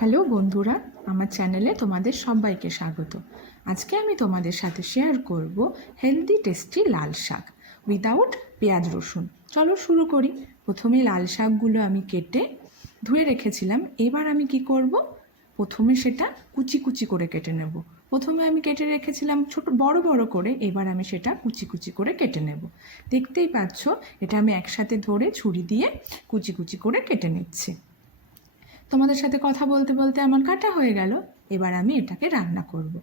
Hello বন্ধুরা, আমার চ্যানেলে তোমাদের সবাইকে স্বাগত। আজকে আমি তোমাদের সাথে শেয়ার করব হেলদি টেস্টি লাল শাক উইদাউট পেঁয়াজ রসুন। চলো শুরু করি। প্রথমে লাল শাকগুলো আমি কেটে ধুয়ে রেখেছিলাম। এবার আমি কি করব, প্রথমে সেটা কুচি কুচি করে কেটে নেব। প্রথমে আমি কেটে রেখেছিলাম ছোট বড় বড় করে, এবার আমি সেটা কুচি কুচি করে কেটে নেব। দেখতেই পাচ্ছ, এটা আমি একসাথে ধরে ছুরি দিয়ে কুচি কুচি করে কেটে নিচ্ছি। তোমাদের সাথে কথা বলতে বলতে আমার কাটা হয়ে গেল। এবার আমি এটাকে রান্না করব।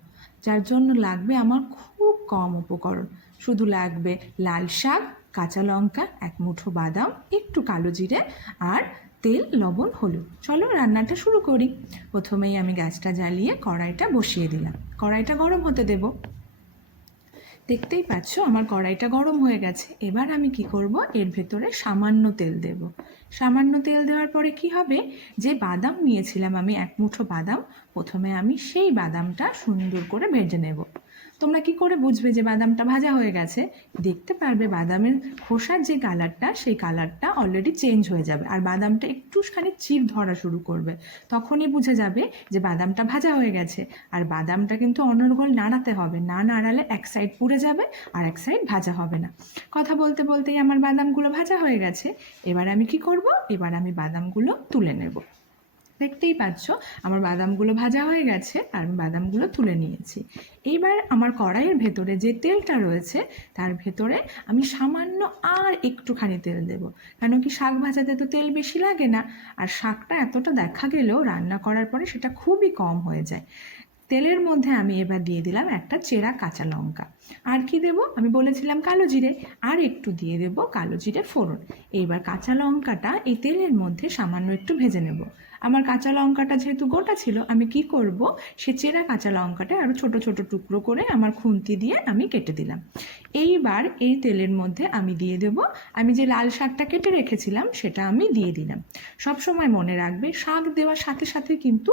যার জন্য লাগবে আমার খুব কম উপকরণ। শুধু লাগবে লাল শাক, কাঁচা লঙ্কা, এক মুঠো বাদাম, একটু কালো জিরে আর তেল, লবণ, হলুদ। চলো রান্নাটা শুরু করি। প্রথমেই আমি গ্যাসটা জ্বালিয়ে কড়াইটা বসিয়ে দিলাম। কড়াইটা গরম হতে দেব। দেখতেই পাচ্ছ আমার কড়াইটা গরম হয়ে গেছে। এবার আমি কি করব, এর ভেতরে সামান্য তেল দেব। সামান্য তেল দেওয়ার পরে কি হবে, যে বাদাম নিয়েছিলাম আমি এক মুঠো বাদাম, প্রথমে আমি সেই বাদামটা সুন্দর করে ভেজে নেব। তোমরা কি করে বুঝবে যে বাদামটা ভাজা হয়ে গেছে? দেখতে পারবে বাদামের খোসার যে কালারটা, সেই কালারটা অলরেডি চেঞ্জ হয়ে যাবে আর বাদামটা একটুখানি চির ধরা শুরু করবে। তখনই বুঝে যাবে যে বাদামটা ভাজা হয়ে গেছে। আর বাদামটা কিন্তু অনর্গল নাড়াতে হবে, না নাড়ালে এক সাইড পুড়ে যাবে আর এক সাইড ভাজা হবে না। কথা বলতে বলতেই আমার বাদামগুলো ভাজা হয়ে গেছে। এবার আমি কি করব, এবার আমি বাদামগুলো তুলে নেব। দেখতেই পাচ্ছ আমার বাদামগুলো ভাজা হয়ে গেছে আর আমি বাদামগুলো তুলে নিয়েছি। এইবার আমার কড়াইয়ের ভেতরে যে তেলটা রয়েছে তার ভেতরে আমি সামান্য আর একটুখানি তেল দেব। কেন কি, শাক ভাজাতে তো তেল বেশি লাগে না, আর শাকটা এতটা দেখা গেলেও রান্না করার পরে সেটা খুবই কম হয়ে যায়। তেলের মধ্যে আমি এবার দিয়ে দিলাম একটা চেরা কাঁচা লঙ্কা। আর কি দেব, আমি বলেছিলাম কালো জিরে, আর একটু দিয়ে দেব কালো জিরে ফোড়ন। এইবার কাঁচা লঙ্কাটা এই তেলের মধ্যে সামান্য একটু ভেজে নেব। আমার কাঁচা লঙ্কাটা যেহেতু গোটা ছিল, আমি কি করব, সে চেরা কাঁচা লঙ্কাটা আরও ছোট ছোট টুকরো করে আমার খুন্তি দিয়ে আমি কেটে দিলাম। এইবার এই তেলের মধ্যে আমি দিয়ে দেব আমি যে লাল শাকটা কেটে রেখেছিলাম, সেটা আমি দিয়ে দিলাম। সব সময় মনে রাখবে, শাক দেওয়ার সাথে সাথে কিন্তু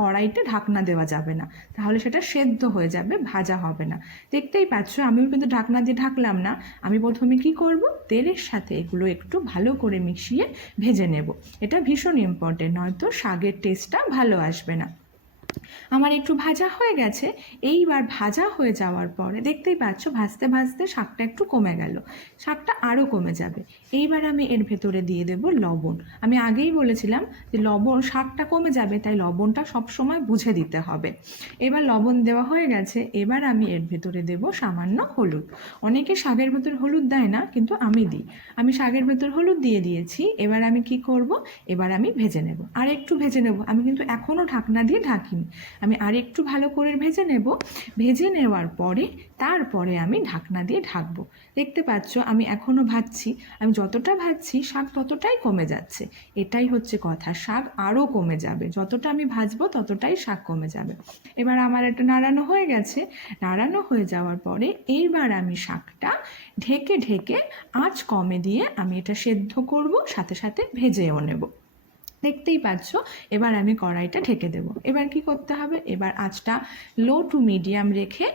কড়াইতে ঢাকনা দেওয়া যাবে না, তাহলে সেটা সেদ্ধ হয়ে যাবে, ভাজা হবে না। দেখতেই পাচ্ছ আমিও কিন্তু ঢাকনা দিয়ে ঢাকলাম না। আমি প্রথমে কি করব, তেলের সাথে এগুলো একটু ভালো করে মিশিয়ে ভেজে নেব। এটা ভীষণ ইম্পর্টেন্ট, নয়তো শাকের টেস্টটা ভালো আসবে না। আমার একটু ভাজা হয়ে গেছে। এইবার ভাজা হয়ে যাওয়ার পরে দেখতেই পাচ্ছ ভাজতে ভাজতে শাকটা একটু কমে গেল, শাকটা আরও কমে যাবে। এইবার আমি এর ভেতরে দিয়ে দেব লবণ। আমি আগেই বলেছিলাম যে লবণ, শাকটা কমে যাবে, তাই লবণটা সবসময় বুঝে দিতে হবে। এবার লবণ দেওয়া হয়ে গেছে। এবার আমি এর ভেতরে দেব সামান্য হলুদ। অনেকে শাকের ভেতর হলুদ দেয় না, কিন্তু আমি দিই। আমি শাকের ভেতর হলুদ দিয়ে দিয়েছি। এবার আমি কি করব, এবার আমি ভেজে নেব, আর একটু ভেজে নেব। আমি কিন্তু এখনও ঢাকনা দিয়ে ঢাকিনি, আমি আর একটু ভালো করে ভেজে নেব। ভেজে নেওয়ার পরে তারপরে আমি ঢাকনা দিয়ে ঢাকবো। দেখতে পাচ্ছ আমি এখনও ভাজছি। আমি যতটা ভাজছি শাক ততটাই কমে যাচ্ছে। এটাই হচ্ছে কথা, শাক আরও কমে যাবে, যতটা আমি ভাজবো ততটাই শাক কমে যাবে। এবার আমার এটা নাড়ানো হয়ে গেছে। নাড়ানো হয়ে যাওয়ার পরে এইবার আমি শাকটা ঢেকে ঢেকে আঁচ কমে দিয়ে আমি এটা সেদ্ধ করব, সাথে সাথে ভেজেও নেব। দেখতেই পাচ্ছ এবার আমি কড়াইটা ঢেকে দেব। এবার কি করতে হবে, এবার আঁচটা লো টু মিডিয়াম রেখে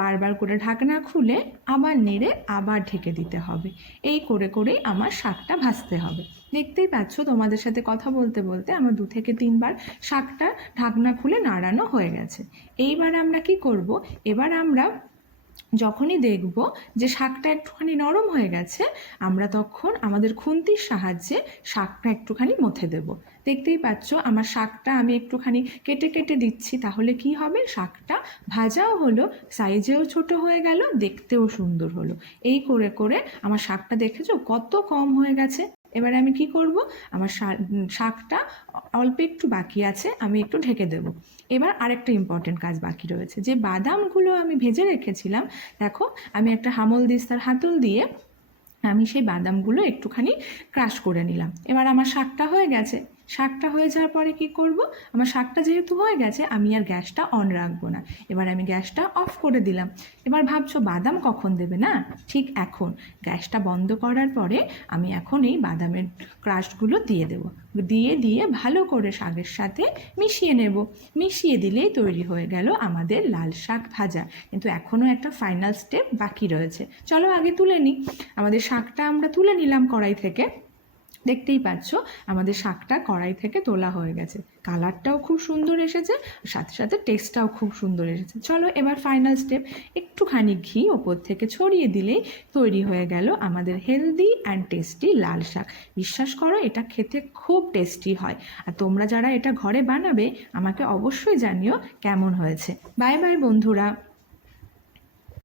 বারবার করে ঢাকনা খুলে আবার নেড়ে আবার ঢেকে দিতে হবে। এই করে করেই আমার শাকটা ভাজতে হবে। দেখতেই পাচ্ছ তোমাদের সাথে কথা বলতে বলতে আমার 2 থেকে 3 বার শাকটা ঢাকনা খুলে নাড়ানো হয়ে গেছে। এইবার আমরা কি করব, এবার আমরা যখনই দেখব যে শাকটা একটুখানি নরম হয়ে গেছে, আমরা তখন আমাদের খুন্তির সাহায্যে শাকটা একটুখানি মথে দেব। দেখতেই পাচ্ছ আমার শাকটা আমি একটুখানি কেটে কেটে দিচ্ছি, তাহলে কি হবে, শাকটা ভাজাও হলো, সাইজেও ছোট হয়ে গেল, দেখতেও সুন্দর হলো। এই করে করে আমার শাকটা দেখেছো কত কম হয়ে গেছে। এবার আমি কি করব, আমার শাকটা অল্প একটু বাকি আছে, আমি একটু ঢেকে দেব। এবার আরেকটা ইম্পর্টেন্ট কাজ বাকি রয়েছে, যে বাদামগুলো আমি ভেজে রেখেছিলাম, দেখো আমি একটা হামল দিস্তার হাতল দিয়ে আমি সেই বাদামগুলো একটুখানি ক্রাশ করে নিলাম। এবার আমার শাকটা হয়ে গেছে। শাকটা হয়ে যাওয়ার পরে কি করব, আমার শাকটা যেহেতু হয়ে গেছে আমি আর গ্যাসটা অন রাখবো না। এবার আমি গ্যাসটা অফ করে দিলাম। এবার ভাবছো বাদাম কখন দেবে, না ঠিক এখন। গ্যাসটা বন্ধ করার পরে আমি এখন এই বাদামের ক্রাশগুলো দিয়ে দেবো। দিয়ে দিয়ে ভালো করে শাকের সাথে মিশিয়ে নেব। মিশিয়ে দিলেই তৈরি হয়ে গেল আমাদের লাল শাক ভাজা। কিন্তু এখনও একটা ফাইনাল স্টেপ বাকি রয়েছে, চলো আগে তুলে নিই। আমাদের শাকটা আমরা তুলে নিলাম কড়াই থেকে। দেখতেই পাচ্ছ আমাদের শাকটা কড়াই থেকে তোলা হয়ে গেছে, কালারটাও খুব সুন্দর এসেছে, সাথে সাথে টেস্টটাও খুব সুন্দর এসেছে। চলো এবার ফাইনাল স্টেপ, একটুখানি ঘি ওপর থেকে ছড়িয়ে দিলেই তৈরি হয়ে গেল আমাদের হেলদি অ্যান্ড টেস্টি লাল শাক। বিশ্বাস করো এটা খেতে খুব টেস্টি হয়। আর তোমরা যারা এটা ঘরে বানাবে আমাকে অবশ্যই জানিও কেমন হয়েছে। বাই বাই বন্ধুরা।